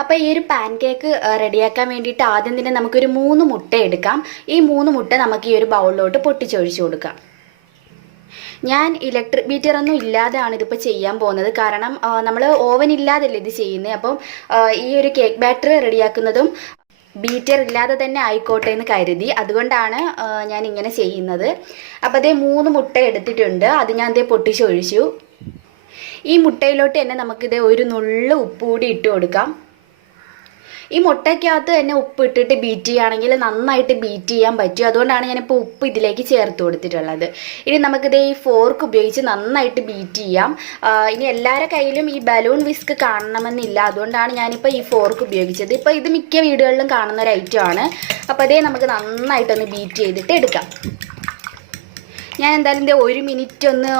അപ്പോൾ ഈ ഒരു പാൻ കേക്ക് റെഡിയാക്കാൻ വേണ്ടിയിട്ട് ആദ്യം തന്നെ നമുക്കൊരു മൂന്ന് മുട്ട എടുക്കാം. ഈ മൂന്ന് മുട്ട നമുക്ക് ഈ ഒരു ബൗളിലോട്ട് പൊട്ടിച്ചൊഴിച്ചു കൊടുക്കാം. ഞാൻ ഇലക്ട്രിക് ബീറ്റർ ഒന്നും ഇല്ലാതെയാണ് ഇതിപ്പോൾ ചെയ്യാൻ പോകുന്നത്. കാരണം നമ്മൾ ഓവൻ ഇല്ലാതല്ലേ ഇത് ചെയ്യുന്നത് അപ്പം ഈ ഒരു കേക്ക് ബാറ്റർ റെഡിയാക്കുന്നതും ബീറ്റർ ഇല്ലാതെ തന്നെ ആയിക്കോട്ടെ എന്ന് കരുതി. അതുകൊണ്ടാണ് ഞാൻ ഇങ്ങനെ ചെയ്യുന്നത്. അപ്പോൾ അതേ മൂന്ന് മുട്ട എടുത്തിട്ടുണ്ട്. അത് ഞാൻ അതേ പൊട്ടിച്ചൊഴിച്ചു. ഈ മുട്ടയിലോട്ട് തന്നെ നമുക്കിത് ഒരു നുള്ളു ഉപ്പ് കൂടി ഇട്ട് കൊടുക്കാം. ഈ മുട്ടയ്ക്കകത്ത് തന്നെ ഉപ്പ് ഇട്ടിട്ട് ബീറ്റ് ചെയ്യുകയാണെങ്കിൽ നന്നായിട്ട് ബീറ്റ് ചെയ്യാൻ പറ്റും. അതുകൊണ്ടാണ് ഞാനിപ്പോൾ ഉപ്പ് ഇതിലേക്ക് ചേർത്ത് കൊടുത്തിട്ടുള്ളത്. ഇനി നമുക്കിത് ഈ ഫോർക്ക് ഉപയോഗിച്ച് നന്നായിട്ട് ബീറ്റ് ചെയ്യാം. ഇനി എല്ലാവരുടെ കയ്യിലും ഈ ബലൂൺ വിസ്ക് കാണണമെന്നില്ല. അതുകൊണ്ടാണ് ഞാനിപ്പോൾ ഈ ഫോർക്ക് ഉപയോഗിച്ചത്. ഇപ്പോൾ ഇത് മിക്ക വീടുകളിലും കാണുന്ന ഒരു ഐറ്റമാണ് അപ്പോൾ അതേ നമുക്ക് നന്നായിട്ടൊന്ന് ബീറ്റ് ചെയ്തിട്ട് എടുക്കാം. ഞാൻ എന്തായാലും ഇതേ ഒരു മിനിറ്റ് ഒന്ന്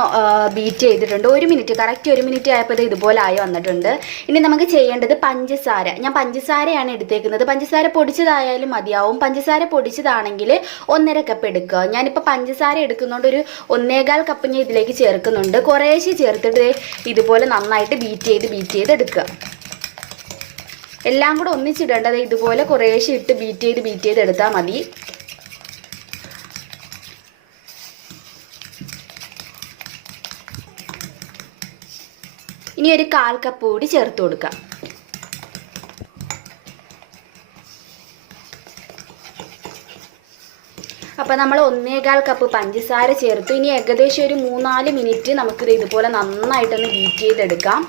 ബീറ്റ് ചെയ്തിട്ടുണ്ട്. ഒരു മിനിറ്റ് കറക്റ്റ് ഒരു മിനിറ്റ് ആയപ്പോൾ ഇത് ഇതുപോലെ ആയി വന്നിട്ടുണ്ട്. ഇനി നമുക്ക് ചെയ്യേണ്ടത് പഞ്ചസാര. ഞാൻ പഞ്ചസാരയാണ് എടുത്തേക്കുന്നത്. പഞ്ചസാര പൊടിച്ചതായാലും മതിയാവും. പഞ്ചസാര പൊടിച്ചതാണെങ്കിൽ ഒന്നര കപ്പ് എടുക്കുക. ഞാനിപ്പോൾ പഞ്ചസാര എടുക്കുന്നതുകൊണ്ട് ഒരു ഒന്നേകാൽ കപ്പ് ഞാൻ ഇതിലേക്ക് ചേർക്കുന്നുണ്ട്. കുറേശ്ശെ ചേർത്തിട്ട് ഇതുപോലെ നന്നായിട്ട് ബീറ്റ് ചെയ്ത് ബീറ്റ് ചെയ്ത് എടുക്കുക. എല്ലാം കൂടെ ഒന്നിച്ചിടേണ്ടത് ഇതുപോലെ കുറേശ്ശെ ഇട്ട് ബീറ്റ് ചെയ്ത് ബീറ്റ് ചെയ്ത് എടുത്താൽ മതി. ഇനി ഒരു കാൽ കപ്പ് കൂടി ചേർത്ത് കൊടുക്കാം. അപ്പോൾ നമ്മൾ ഒന്നേകാൽ കപ്പ് പഞ്ചസാര ചേർത്തു. ഇനി ഏകദേശം ഒരു മൂന്നാൽ മിനിറ്റ് നമുക്കിത് ഇതുപോലെ നന്നായിട്ടൊന്ന് ബീറ്റ് ചെയ്തെടുക്കാം.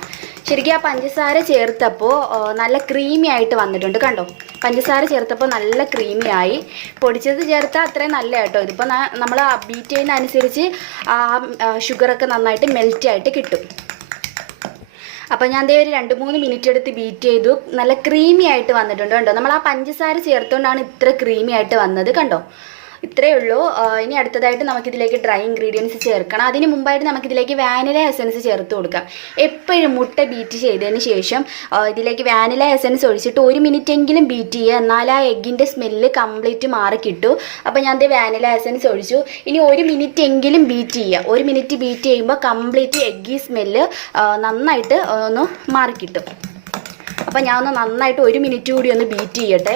ശരിക്കും ആ പഞ്ചസാര ചേർത്തപ്പോൾ നല്ല ക്രീമി ആയിട്ട് വന്നിട്ടുണ്ട് കണ്ടോ? പഞ്ചസാര ചേർത്തപ്പോൾ നല്ല ക്രീമി ആയി. പൊടിച്ചത് ചേർത്താൽ അത്രയും നല്ല കേട്ടോ. ഇതിപ്പോൾ നമ്മൾ ബീറ്റ് ചെയ്യുന്ന അനുസരിച്ച് ആ ഷുഗറൊക്കെ നന്നായിട്ട് മെൽറ്റ് ആയിട്ട് കിട്ടും. അപ്പോൾ ഞാൻ ദേ ഒരു രണ്ട് മൂന്ന് മിനിറ്റ് എടുത്ത് ബീറ്റ് ചെയ്തു. നല്ല ക്രീമി ആയിട്ട് വന്നിട്ടുണ്ട് കണ്ടോ? നമ്മൾ ആ പഞ്ചസാര ചേർത്തുകൊണ്ടാണ് ഇത്ര ക്രീമി ആയിട്ട് വന്നത് കണ്ടോ? ഇത്രയേ ഉള്ളൂ. ഇനി അടുത്തതായിട്ട് നമുക്കിതിലേക്ക് ഡ്രൈ ഇൻഗ്രീഡിയൻസ് ചേർക്കണം. അതിന് മുമ്പായിട്ട് നമുക്കിതിലേക്ക് വാനില എസൻസ് ചേർത്ത് കൊടുക്കാം. എപ്പോഴും മുട്ട ബീറ്റ് ചെയ്തതിന് ശേഷം ഇതിലേക്ക് വാനില എസൻസ് ഒഴിച്ചിട്ട് ഒരു മിനിറ്റ് എങ്കിലും ബീറ്റ് ചെയ്യുക. എന്നാൽ ആ എഗ്ഗിന്റെ സ്മെല്ല് കംപ്ലീറ്റ് മാറി കിട്ടും. അപ്പോൾ ഞാൻ ദേ വാനില എസൻസ് ഒഴിച്ചു. ഇനി ഒരു മിനിറ്റ് എങ്കിലും ബീറ്റ് ചെയ്യുക. ഒരു മിനിറ്റ് ബീറ്റ് ചെയ്യുമ്പോൾ കംപ്ലീറ്റ് എഗ്ഗി സ്മെല്ല് നന്നായിട്ട് ഒന്ന് മാറിക്കിട്ടും അപ്പോൾ ഞാൻ ഒന്ന് നന്നായിട്ട് ഒരു മിനിറ്റ് കൂടി ഒന്ന് ബീറ്റ് ചെയ്യട്ടെ.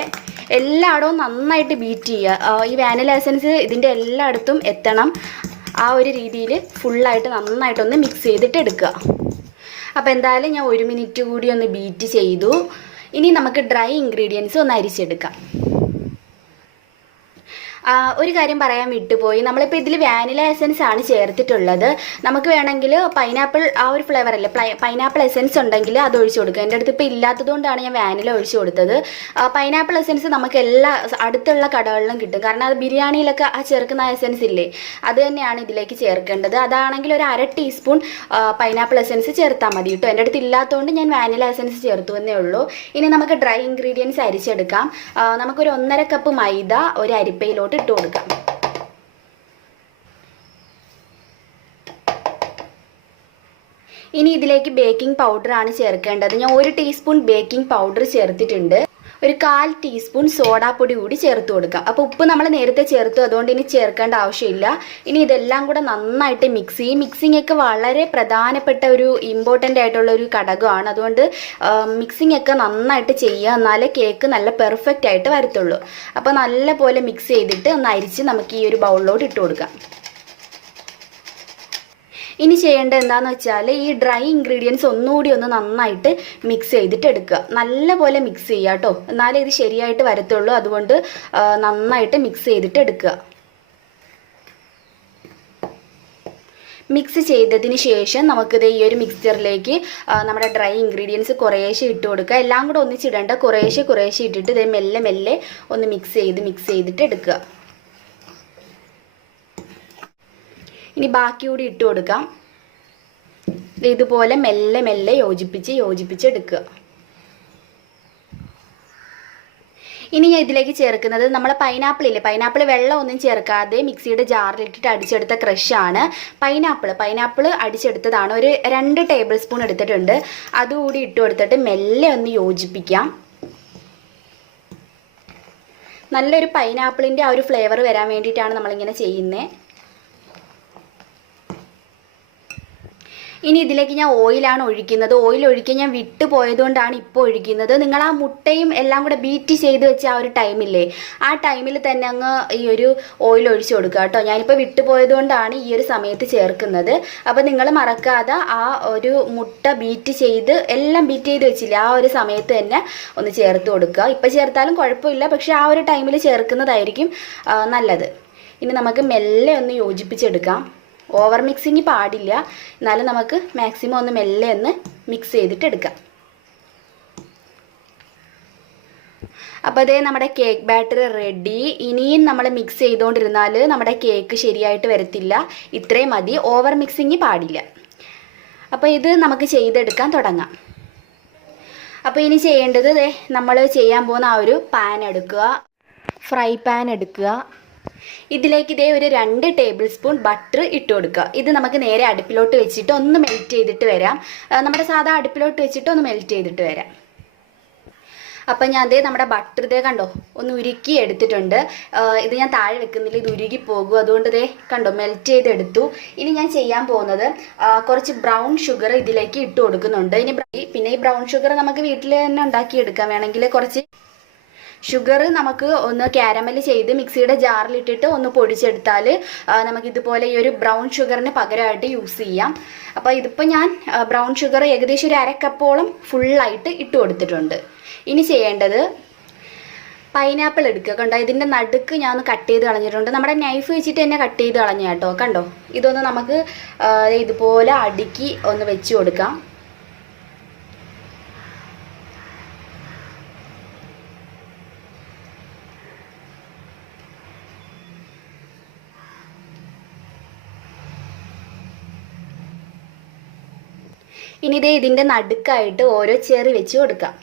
എല്ലായിടവും നന്നായിട്ട് ബീറ്റ് ചെയ്യുക. ഈ വാനില എസൻസ് ഇതിന്റെ എല്ലായിടത്തും എത്തണം. ആ ഒരു രീതിയിൽ ഫുള്ളായിട്ട് നന്നായിട്ടൊന്ന് മിക്സ് ചെയ്തിട്ട് എടുക്കുക. അപ്പോൾ എന്തായാലും ഞാൻ ഒരു മിനിറ്റ് കൂടി ഒന്ന് ബീറ്റ് ചെയ്തു. ഇനി നമുക്ക് ഡ്രൈ ഇൻഗ്രീഡിയൻസ് ഒന്ന് അരിച്ചെടുക്കാം. ഒരു കാര്യം പറയാൻ വിട്ടുപോയി. നമ്മളിപ്പോൾ ഇതിൽ വാനില എസൻസ് ആണ് ചേർത്തിട്ടുള്ളത്. നമുക്ക് വേണമെങ്കിൽ പൈനാപ്പിൾ ആ ഒരു ഫ്ലേവർ അല്ലേ പൈനാപ്പിൾ എസൻസ് ഉണ്ടെങ്കിൽ അത് ഒഴിച്ചു കൊടുക്കുക. എന്റെ അടുത്ത് ഇപ്പോൾ ഇല്ലാത്തതുകൊണ്ടാണ് ഞാൻ വാനില ഒഴിച്ചു കൊടുത്തത്. പൈനാപ്പിൾ എസൻസ് നമുക്ക് എല്ലാ അടുത്തുള്ള കടകളിലും കിട്ടും. കാരണം അത് ബിരിയാണിയിലൊക്കെ ആ ചേർക്കുന്ന എസൻസ് ഇല്ലേ അത് തന്നെയാണ് ഇതിലേക്ക് ചേർക്കേണ്ടത്. അതാണെങ്കിൽ ഒരു അര ടീസ്പൂൺ പൈനാപ്പിൾ എസൻസ് ചേർത്താൽ മതി കേട്ടോ. എന്റെ അടുത്ത് ഇല്ലാത്തതുകൊണ്ട് ഞാൻ വാനില എസൻസ് ചേർത്തു എന്നേ ഉള്ളൂ. ഇനി നമുക്ക് ഡ്രൈ ഇൻഗ്രീഡിയൻസ് അരിച്ചെടുക്കാം. നമുക്കൊരു ഒന്നര കപ്പ് മൈദ ഒരു അരിപ്പയിലോട്ട് ഇട്ട് കൊടുക്കാം. ഇനി ഇതിലേക്ക് ബേക്കിംഗ് പൗഡർ ആണ് ചേർക്കേണ്ടത്. ഞാൻ ഒരു ടീസ്പൂൺ ബേക്കിംഗ് പൗഡർ ചേർത്തിട്ടുണ്ട്. ഒരു കാൽ ടീസ്പൂൺ സോഡാപ്പൊടി കൂടി ചേർത്ത് കൊടുക്കുക. അപ്പോൾ ഉപ്പ് നമ്മൾ നേരത്തെ ചേർത്തു അതുകൊണ്ട് ഇനി ചേർക്കേണ്ട ആവശ്യമില്ല. ഇനി ഇതെല്ലാം കൂടെ നന്നായിട്ട് മിക്സ് ചെയ്യും. മിക്സിംഗ് ഒക്കെ വളരെ പ്രധാനപ്പെട്ട ഒരു ഇമ്പോർട്ടന്റ് ആയിട്ടുള്ള ഒരു ഘടകമാണ്. അതുകൊണ്ട് മിക്സിംഗ് ഒക്കെ നന്നായിട്ട് ചെയ്യുക എന്നാലേ കേക്ക് നല്ല പെർഫെക്റ്റ് ആയിട്ട് വരത്തുള്ളൂ. അപ്പോൾ നല്ലപോലെ മിക്സ് ചെയ്തിട്ട് ഒന്ന് അരിച്ച് നമുക്ക് ഈ ഒരു ബൗളിലോട്ട് ഇട്ട് കൊടുക്കാം. ഇനി ചെയ്യേണ്ടത് എന്താണെന്ന് വെച്ചാൽ ഈ ഡ്രൈ ഇൻഗ്രീഡിയൻസ് ഒന്നുകൂടി ഒന്ന് നന്നായിട്ട് മിക്സ് ചെയ്തിട്ട് എടുക്കുക നല്ലപോലെ മിക്സ് ചെയ്യുക കേട്ടോ എന്നാലേ ഇത് ശരിയായിട്ട് വരത്തുള്ളൂ. അതുകൊണ്ട് നന്നായിട്ട് മിക്സ് ചെയ്തിട്ട് എടുക്കുക മിക്സ് ചെയ്തതിന് ശേഷം നമുക്കിത് ഈ ഒരു മിക്സ്ചറിലേക്ക് നമ്മുടെ ഡ്രൈ ഇൻഗ്രീഡിയൻസ് കുറേശ്ശെ ഇട്ട് കൊടുക്കുക. എല്ലാം കൂടെ ഒന്നിച്ചിടേണ്ട കുറേശ്ശെ കുറേശ്ശെ ഇട്ടിട്ട് ഇത് മെല്ലെ മെല്ലെ ഒന്ന് മിക്സ് ചെയ്ത് മിക്സ് ചെയ്തിട്ട് എടുക്കുക ഇനി ബാക്കി കൂടി ഇട്ട് കൊടുക്കാം. ഇതുപോലെ മെല്ലെ മെല്ലെ യോജിപ്പിച്ച് യോജിപ്പിച്ച് എടുക്കുക. ഇനി ഞാൻ ഇതിലേക്ക് ചേർക്കുന്നത് നമ്മൾ പൈനാപ്പിൾ ഇല്ലേ? പൈനാപ്പിൾ വെള്ളം ഒന്നും ചേർക്കാതെ മിക്സിയുടെ ജാറിലിട്ടിട്ട് അടിച്ചെടുത്ത ക്രഷാണ് പൈനാപ്പിൾ പൈനാപ്പിൾ അടിച്ചെടുത്തതാണ്. ഒരു രണ്ട് ടേബിൾ സ്പൂൺ എടുത്തിട്ടുണ്ട്. അതുകൂടി ഇട്ട് കൊടുത്തിട്ട് മെല്ലെ ഒന്ന് യോജിപ്പിക്കാം. നല്ലൊരു പൈനാപ്പിളിന്റെ ആ ഒരു ഫ്ലേവർ വരാൻ വേണ്ടിയിട്ടാണ് നമ്മളിങ്ങനെ ചെയ്യുന്നത് ഇനി ഇതിലേക്ക് ഞാൻ ഓയിലാണ് ഒഴിക്കുന്നത്. ഓയിൽ ഒഴിക്കാൻ ഞാൻ വിട്ടു പോയതുകൊണ്ടാണ് ഇപ്പോൾ ഒഴിക്കുന്നത്. നിങ്ങൾ ആ മുട്ടയും എല്ലാം കൂടെ ബീറ്റ് ചെയ്ത് വെച്ച ആ ഒരു ടൈമില്ലേ ആ ടൈമിൽ തന്നെ അങ്ങ് ഈ ഒരു ഓയിൽ ഒഴിച്ചു കൊടുക്കുക കേട്ടോ. ഞാനിപ്പോൾ വിട്ടു പോയതുകൊണ്ടാണ് ഈ ഒരു സമയത്ത് ചേർക്കുന്നത്. അപ്പോൾ നിങ്ങൾ മറക്കാതെ ആ ഒരു മുട്ട ബീറ്റ് ചെയ്ത് എല്ലാം ബീറ്റ് ചെയ്ത് വെച്ചില്ല ആ ഒരു സമയത്ത് തന്നെ ഒന്ന് ചേർത്ത് കൊടുക്കുക. ഇപ്പോൾ ചേർത്താലും കുഴപ്പമില്ല പക്ഷേ ആ ഒരു ടൈമിൽ ചേർക്കുന്നതായിരിക്കും നല്ലത്. ഇനി നമുക്ക് മെല്ലെ ഒന്ന് യോജിപ്പിച്ചെടുക്കാം. ഓവർ മിക്സിങ് പാടില്ല. എന്നാലും നമുക്ക് മാക്സിമം ഒന്ന് മെല്ലെ ഒന്ന് മിക്സ് ചെയ്തിട്ട് എടുക്കാം. അപ്പോൾ അതേ നമ്മുടെ കേക്ക് ബാറ്റർ റെഡി ഇനിയും നമ്മൾ മിക്സ് ചെയ്തുകൊണ്ടിരുന്നാൽ നമ്മുടെ കേക്ക് ശരിയായിട്ട് വരത്തില്ല. ഇത്രയും മതി. ഓവർ മിക്സിങ് പാടില്ല. അപ്പോൾ ഇത് നമുക്ക് ചെയ്തെടുക്കാൻ തുടങ്ങാം. അപ്പോൾ ഇനി ചെയ്യേണ്ടത് നമ്മൾ ചെയ്യാൻ പോകുന്ന ആ ഒരു പാൻ എടുക്കുക. ഫ്രൈ പാൻ എടുക്കുക. ഇതിലേക്ക് ഇതേ ഒരു രണ്ട് ടേബിൾ സ്പൂൺ ബട്ടർ ഇട്ട് കൊടുക്കുക. ഇത് നമുക്ക് നേരെ അടുപ്പിലോട്ട് വെച്ചിട്ട് ഒന്ന് മെൽറ്റ് ചെയ്തിട്ട് വരാം. നമ്മുടെ സാധാ അടുപ്പിലോട്ട് വെച്ചിട്ട് ഒന്ന് മെൽറ്റ് ചെയ്തിട്ട് വരാം. അപ്പം ഞാൻ അതേ നമ്മുടെ ബട്ടർ ഇതേ കണ്ടോ ഒന്ന് ഉരുക്കി എടുത്തിട്ടുണ്ട്. ഇത് ഞാൻ താഴെ വെക്കുന്നില്ല ഇത് ഉരുകി പോകും. അതുകൊണ്ട് ഇതേ കണ്ടോ മെൽറ്റ് ചെയ്തെടുത്തു. ഇനി ഞാൻ ചെയ്യാൻ പോകുന്നത് കുറച്ച് ബ്രൗൺ ഷുഗർ ഇതിലേക്ക് ഇട്ട് കൊടുക്കുന്നുണ്ട്. ഇനി പിന്നെ ഈ ബ്രൗൺ ഷുഗർ നമുക്ക് വീട്ടിൽ തന്നെ ഉണ്ടാക്കിയെടുക്കാം. വേണമെങ്കിൽ കുറച്ച് ഷുഗർ നമുക്ക് ഒന്ന് കാരമൽ ചെയ്ത് മിക്സിയുടെ ജാറിലിട്ടിട്ട് ഒന്ന് പൊടിച്ചെടുത്താൽ നമുക്ക് ഇതുപോലെ ഈ ഒരു ബ്രൗൺ ഷുഗറിന് പകരമായിട്ട് യൂസ് ചെയ്യാം. അപ്പോൾ ഇതിപ്പോൾ ഞാൻ ബ്രൗൺ ഷുഗർ ഏകദേശം ഒരു അരക്കപ്പോളം കപ്പോളം ഫുള്ളായിട്ട് ഇട്ട് കൊടുത്തിട്ടുണ്ട്. ഇനി ചെയ്യേണ്ടത് പൈനാപ്പിൾ എടുക്കുക. കണ്ടോ ഇതിന്റെ നടുക്ക് ഞാൻ ഒന്ന് കട്ട് ചെയ്ത് കളഞ്ഞിട്ടുണ്ട്. നമ്മുടെ നൈഫ് വെച്ചിട്ട് തന്നെ കട്ട് ചെയ്ത് കളഞ്ഞ കേട്ടോ. കണ്ടോ ഇതൊന്ന് നമുക്ക് ഇതുപോലെ അടുക്കി ഒന്ന് വെച്ച് കൊടുക്കാം. ഇനി ഇതേ ഇതിന്റെ നടുക്കായിട്ട് ഓരോ ചെറി വെച്ച് കൊടുക്കാം.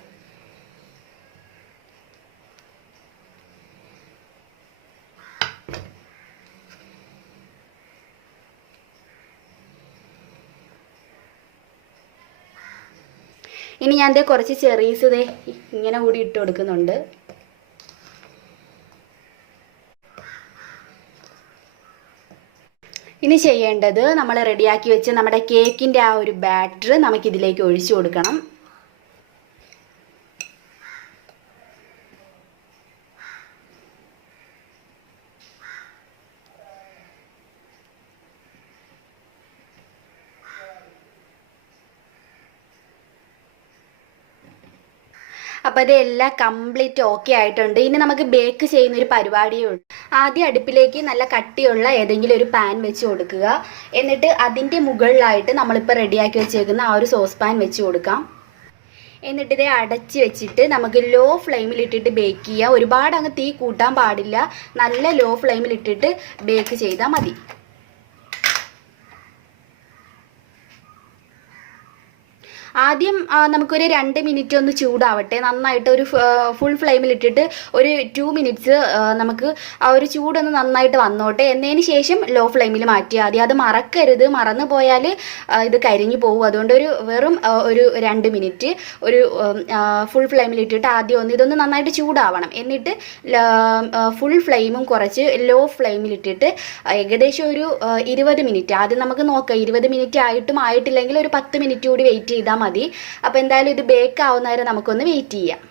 ഇനി ഞാൻ ദേ കുറച്ച് ചെറീസ് ദേ ഇങ്ങനെ കൂടി ഇട്ട് കൊടുക്കുന്നുണ്ട്. ഇനി ചെയ്യേണ്ടത് നമ്മൾ റെഡിയാക്കി വെച്ച് നമ്മുടെ കേക്കിന്റെ ആ ഒരു ബാറ്റർ നമുക്കിതിലേക്ക് ഒഴിച്ചു കൊടുക്കണം. അപ്പോൾ അതെല്ലാം കംപ്ലീറ്റ് ഓക്കെ ആയിട്ടുണ്ട്. ഇനി നമുക്ക് ബേക്ക് ചെയ്യുന്ന ഒരു പരിപാടിയേ ഉള്ളൂ. ആദ്യം അടുപ്പിലേക്ക് നല്ല കട്ടിയുള്ള ഏതെങ്കിലും ഒരു പാൻ വെച്ച് കൊടുക്കുക. എന്നിട്ട് അതിന്റെ മുകളിലായിട്ട് നമ്മളിപ്പോൾ റെഡിയാക്കി വെച്ചേക്കുന്ന ആ ഒരു സോസ് പാൻ വെച്ച് കൊടുക്കാം. എന്നിട്ട് ഇതേ അടച്ച് വെച്ചിട്ട് നമുക്ക് ലോ ഫ്ലെയിമിൽ ഇട്ടിട്ട് ബേക്ക് ചെയ്യുക ഒരുപാട് അങ്ങ് തീ കൂട്ടാൻ പാടില്ല. നല്ല ലോ ഫ്ലെയിമിൽ ഇട്ടിട്ട് ബേക്ക് ചെയ്താൽ മതി. ആദ്യം നമുക്കൊരു രണ്ട് മിനിറ്റ് ഒന്ന് ചൂടാവട്ടെ. നന്നായിട്ട് ഒരു ഫുൾ ഫ്ലെയിമിൽ ഇട്ടിട്ട് ഒരു ടു മിനിറ്റ്സ് നമുക്ക് ആ ഒരു ചൂടൊന്ന് നന്നായിട്ട് വന്നോട്ടെ. എന്നതിന് ശേഷം ലോ ഫ്ലെയിമിൽ മാറ്റിയാൽ മതി. അത് മറക്കരുത്. മറന്നു പോയാൽ ഇത് കരിഞ്ഞു പോകും. അതുകൊണ്ട് ഒരു വെറും ഒരു രണ്ട് മിനിറ്റ് ഒരു ഫുൾ ഫ്ലെയിമിൽ ഇട്ടിട്ട് ആദ്യം ഒന്ന് ഇതൊന്ന് നന്നായിട്ട് ചൂടാവണം. എന്നിട്ട് ഫുൾ ഫ്ലെയിമും കുറച്ച് ലോ ഫ്ലെയിമിൽ ഇട്ടിട്ട് ഏകദേശം ഒരു ഇരുപത് മിനിറ്റ് ആദ്യം നമുക്ക് നോക്കാം. ഇരുപത് മിനിറ്റ് ആയിട്ടും ആയിട്ടില്ലെങ്കിൽ ഒരു പത്ത് മിനിറ്റ് കൂടി വെയിറ്റ് ചെയ്താൽ മതി. അപ്പോൾ എന്തായാലും ഇത് ബേക്ക് ആവുന്നവരെ നമുക്കൊന്ന് വെയിറ്റ് ചെയ്യാം.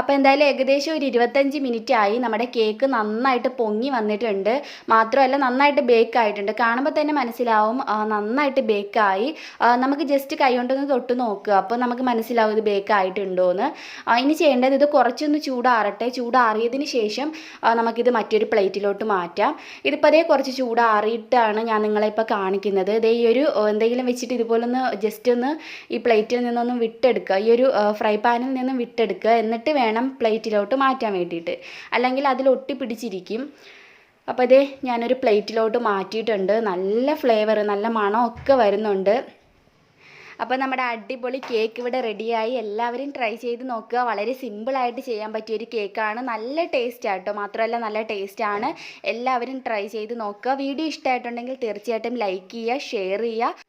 അപ്പോൾ എന്തായാലും ഏകദേശം ഒരു ഇരുപത്തഞ്ച് മിനിറ്റ് ആയി നമ്മുടെ കേക്ക് നന്നായിട്ട് പൊങ്ങി വന്നിട്ടുണ്ട്. മാത്രമല്ല നന്നായിട്ട് ബേക്ക് ആയിട്ടുണ്ട്. കാണുമ്പോൾ തന്നെ മനസ്സിലാവും നന്നായിട്ട് ബേക്കായി നമുക്ക് ജസ്റ്റ് കൈ കൊണ്ടൊന്ന് തൊട്ട് നോക്കുക അപ്പോൾ നമുക്ക് മനസ്സിലാവും ഇത് ബേക്ക് ആയിട്ടുണ്ടോ എന്ന് ഇനി ചെയ്യേണ്ടത് ഇത് കുറച്ചൊന്ന് ചൂടാറട്ടെ. ചൂടാറിയതിന് ശേഷം നമുക്കിത് മറ്റൊരു പ്ലേറ്റിലോട്ട് മാറ്റാം. ഇതിപ്പോൾ അതേ കുറച്ച് ചൂടാറിയിട്ടാണ് ഞാൻ നിങ്ങളെ ഇപ്പോൾ കാണിക്കുന്നത്. ഇതേ ഈ ഒരു എന്തെങ്കിലും വെച്ചിട്ട് ഇതുപോലെ ഒന്ന് ജസ്റ്റ് ഒന്ന് ഈ പ്ലേറ്റിൽ നിന്നൊന്നും വിട്ടെടുക്കുക. ഈ ഒരു ഫ്രൈ പാനിൽ നിന്നും വിട്ടെടുക്കുക. എന്നിട്ട് വേണം പ്ലേറ്റിലോട്ട് മാറ്റാൻ വേണ്ടിയിട്ട്. അല്ലെങ്കിൽ അതിൽ ഒട്ടിപ്പിടിച്ചിരിക്കും. അപ്പോൾ ഇതേ ഞാനൊരു പ്ലേറ്റിലോട്ട് മാറ്റിയിട്ടുണ്ട്. നല്ല ഫ്ലേവർ നല്ല മണമൊക്കെ വരുന്നുണ്ട്. അപ്പോൾ നമ്മുടെ അടിപൊളി കേക്ക് ഇവിടെ റെഡിയായി. എല്ലാവരും ട്രൈ ചെയ്ത് നോക്കുക. വളരെ സിമ്പിളായിട്ട് ചെയ്യാൻ പറ്റിയ ഒരു കേക്കാണ്. നല്ല ടേസ്റ്റ് ആട്ടോ മാത്രമല്ല നല്ല ടേസ്റ്റാണ്. എല്ലാവരും ട്രൈ ചെയ്ത് നോക്കുക. വീഡിയോ ഇഷ്ടമായിട്ടുണ്ടെങ്കിൽ തീർച്ചയായിട്ടും ലൈക്ക് ചെയ്യുക ഷെയർ ചെയ്യുക.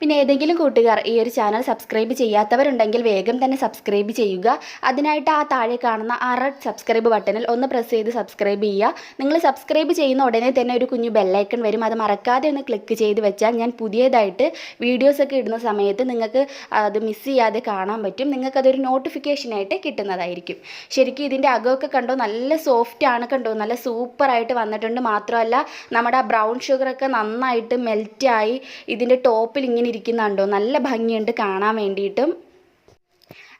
പിന്നെ ഏതെങ്കിലും കൂട്ടുകാർ ഈ ഒരു ചാനൽ സബ്സ്ക്രൈബ് ചെയ്യാത്തവരുണ്ടെങ്കിൽ വേഗം തന്നെ സബ്സ്ക്രൈബ് ചെയ്യുക. അതിനായിട്ട് ആ താഴെ കാണുന്ന ആ റെഡ് സബ്സ്ക്രൈബ് ബട്ടണിൽ ഒന്ന് പ്രസ് ചെയ്ത് സബ്സ്ക്രൈബ് ചെയ്യുക. നിങ്ങൾ സബ്സ്ക്രൈബ് ചെയ്യുന്ന ഉടനെ തന്നെ ഒരു കുഞ്ഞു ബെല്ലൈക്കൺ വരും. അത് മറക്കാതെ ഒന്ന് ക്ലിക്ക് ചെയ്ത് വെച്ചാൽ ഞാൻ പുതിയതായിട്ട് വീഡിയോസൊക്കെ ഇടുന്ന സമയത്ത് നിങ്ങൾക്ക് അത് മിസ് ചെയ്യാതെ കാണാൻ പറ്റും. നിങ്ങൾക്കതൊരു നോട്ടിഫിക്കേഷനായിട്ട് കിട്ടുന്നതായിരിക്കും. ശരിക്കും ഇതിന്റെ അകമൊക്കെ കണ്ടോ? നല്ല സോഫ്റ്റ് ആണ് കണ്ടോ? നല്ല സൂപ്പറായിട്ട് വന്നിട്ടുണ്ട്. മാത്രമല്ല നമ്മുടെ ബ്രൗൺ ഷുഗറൊക്കെ നന്നായിട്ട് മെൽറ്റായി ഇതിന്റെ ടോപ്പിൽ ഇങ്ങനെ ഇരിക്കുന്നുണ്ടോ? നല്ല ഭംഗിയുണ്ട് കാണാൻ വേണ്ടിയിട്ടും.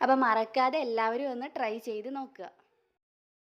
അപ്പോൾ മറക്കാതെ എല്ലാവരും ഒന്ന് ട്രൈ ചെയ്ത് നോക്കുക.